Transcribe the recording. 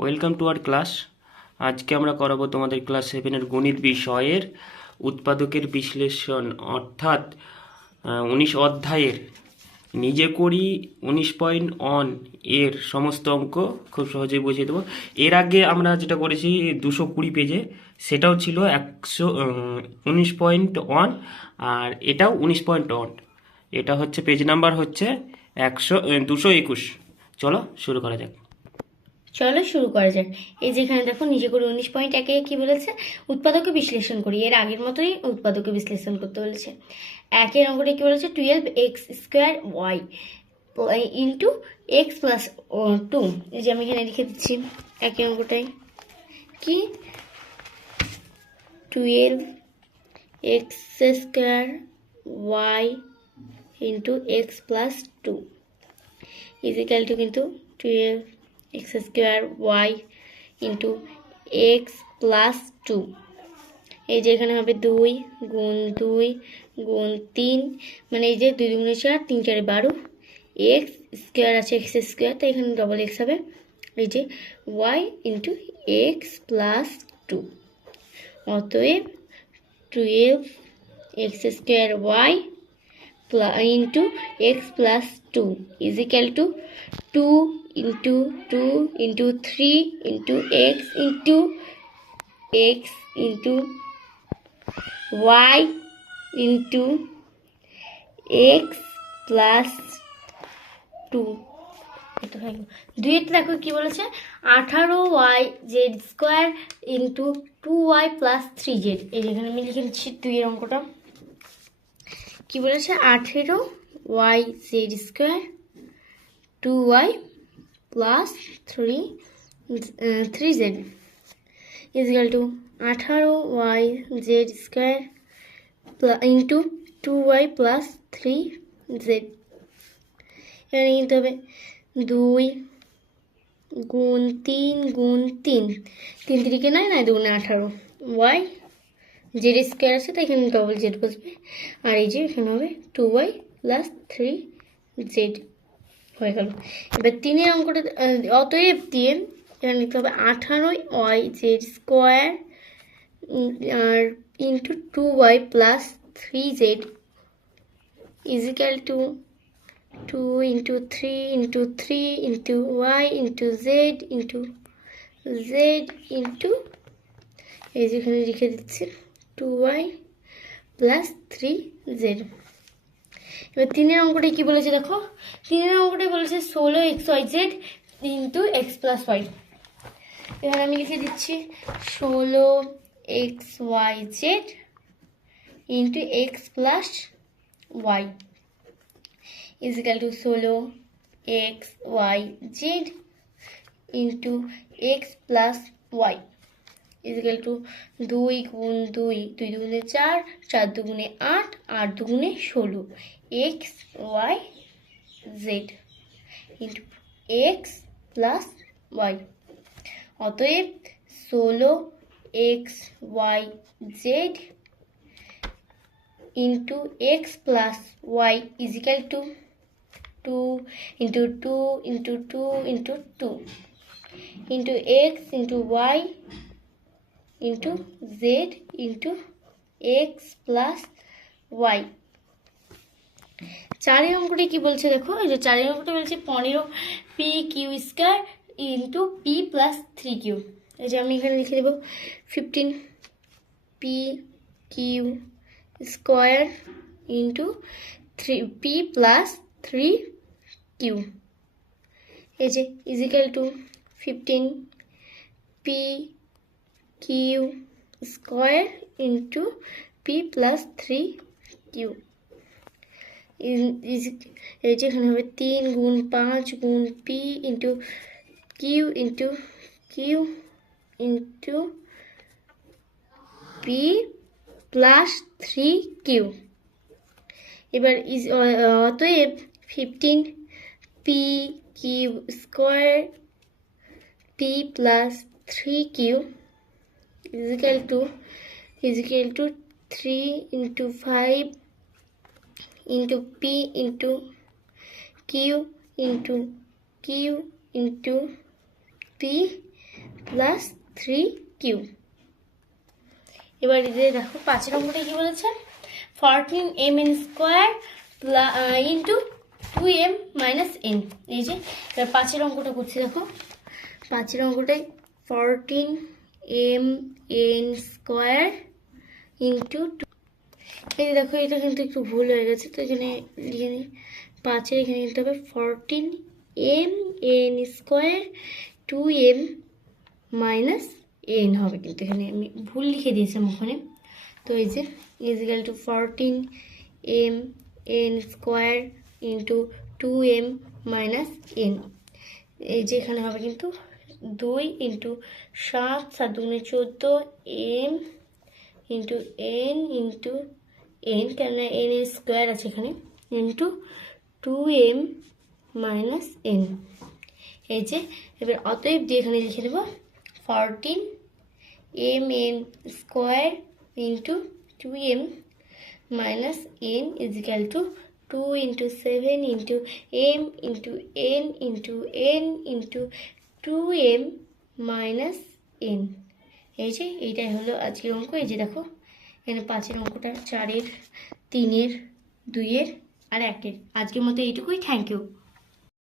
Welcome to R class আজকে আমরা করাবো তোমাদের ক্লাস সেভেনের গণিত বিষয়ের উৎপাদকের বিশ্লেষণ। অর্থাৎ উনিশ অধ্যায়ের, নিজে করি উনিশ পয়েন্ট অন এর সমস্ত অঙ্ক, খুব সহজেই বুঝিয়ে দেবো। এর আগে আমরা যেটা করেছি, দুশো কুড়ি পেজে, সেটাও ছিল একশো উনিশ পয়েন্ট ওয়ান আর এটাও উনিশ পয়েন্ট ওয়ান এটা হচ্ছে পেজ নাম্বার হচ্ছে একশো, দুশো একুশ। চলো, শুরু করা যাক। চলো শুরু করা যাক। এই যেখানে দেখো নিজে করে উনিশ পয়েন্ট একে কী বলেছে? উৎপাদকে বিশ্লেষণ করি। এর আগের মতোই উৎপাদকে বিশ্লেষণ করতে বলেছে। একের অঙ্কটা কী বলেছে? Twelve x square y into x plus two এই যে আমি এখানে লিখে দিচ্ছি একের অঙ্কটাই কি? Twelve x square y into x plus two is equal to কিন্তু twelve x square y into x plus two. এই যে এখানে হবে দুই গুণ দুই গুণ তিন মানে এই যে দুই দুগুণে চার তিন চারে বারো। এক্স স্কোয়ার আছে, এক্স স্কোয়ার তাই এখানে ডবল এক্স হবে। এই যে y into x plus two. অতএব twelve x square y into x plus two is equal to two into two into three into x into x into y into x plus two দুইটা দেখো কি বলেছে? আঠারো y z square into two y plus three z এই যেখানে আমি লিখে দিচ্ছি দুইয়ের অঙ্কটা। কি বলেছে? আঠেরো y z square two y plus three three z is equal to আঠারো y z square into two y plus three z. এখানে কিনতে হবে? দুই গুণ তিন গুণ তিন। তিন তিরিকে নয় নয় দুগুণে আঠারো। ওয়াই জেড স্কোয়ার আছে তাই এখানে ডবল জেড বসবে। আর এই যে এখানে হবে two y plus three z হয়ে গেল। এবার তিনের অঙ্কটা অতএব দিয়ে এখানে লিখতে হবে আঠারোই y z square R into two y plus three z is equal to two into three into three into y into z into z into এই যেখানে লিখে দিচ্ছি। Two y plus three z এবার তিনের অঙ্কটা কি বলেছে দেখো? তিনের অঙ্কটা বলেছে ষোলো x y z into x plus y এখানে আমি লিখে দিচ্ছি ষোলো x y z into x plus y is equal to ষোলো x y z into x plus y is equal to দুই গুণ দুই দুই দুগুণে চার চার দুগুণে আট আট দুগুণে ষোলো। X y z into x plus y অতএব ষোলো x y z into x plus y is equal to two into two into two into two into x into y into z into x plus y. চারের অঙ্কটা কি বলছে দেখো? এই যে চারের অঙ্কটা বলছে পনেরো p q square into p plus three q এই যে আমি এখানে লিখে দেবো fifteen p q square into three p plus three q এই যে is equal to fifteen p q square into p plus three q এই যে এখানে হবে তিন গুণ পাঁচ গুণ p into q into q into p plus three q এবার ইজ অতএব fifteen p q square p plus three q to is equal to 3 into 5 into p into q into q into p plus three q এবার এদের দেখো পাঁচের অঙ্কটা কি বলেছে? Fourteen m n square into two m minus n এই যে, এবার পাঁচের অঙ্কটা করছি দেখো। পাঁচের অঙ্কটাই fourteen m n square into এই যে দেখো, এটা কিন্তু একটু ভুল হয়ে গেছে, তো এখানে লিখে নিই। পাঁচের এখানে লিখতে হবে fourteen m n square two m minus n হবে কিন্তু, এখানে আমি ভুল লিখে দিয়েছিলাম ওখানে তো এই যে is equal to fourteen m n square into two m minus n এই যে এখানে হবে কিন্তু দুই ইন্টু সাত সাত দুগুণে চোদ্দ, m into n into n, কেননা এন এর স্কোয়ার আছে এখানে, into two m minus n. এই যে, এবার অতএব দিয়ে এখানে লিখে দেবো, fourteen m n square into two m minus n is equal to two into seven into m into n into n into two m minus n এই যে, এইটাই হলো আজকের অঙ্ক। এই যে দেখো, এখানে পাঁচের অঙ্কটা চারের, তিনের, দুইয়ের আর একের আজকের মতো এইটুকুই। Thank you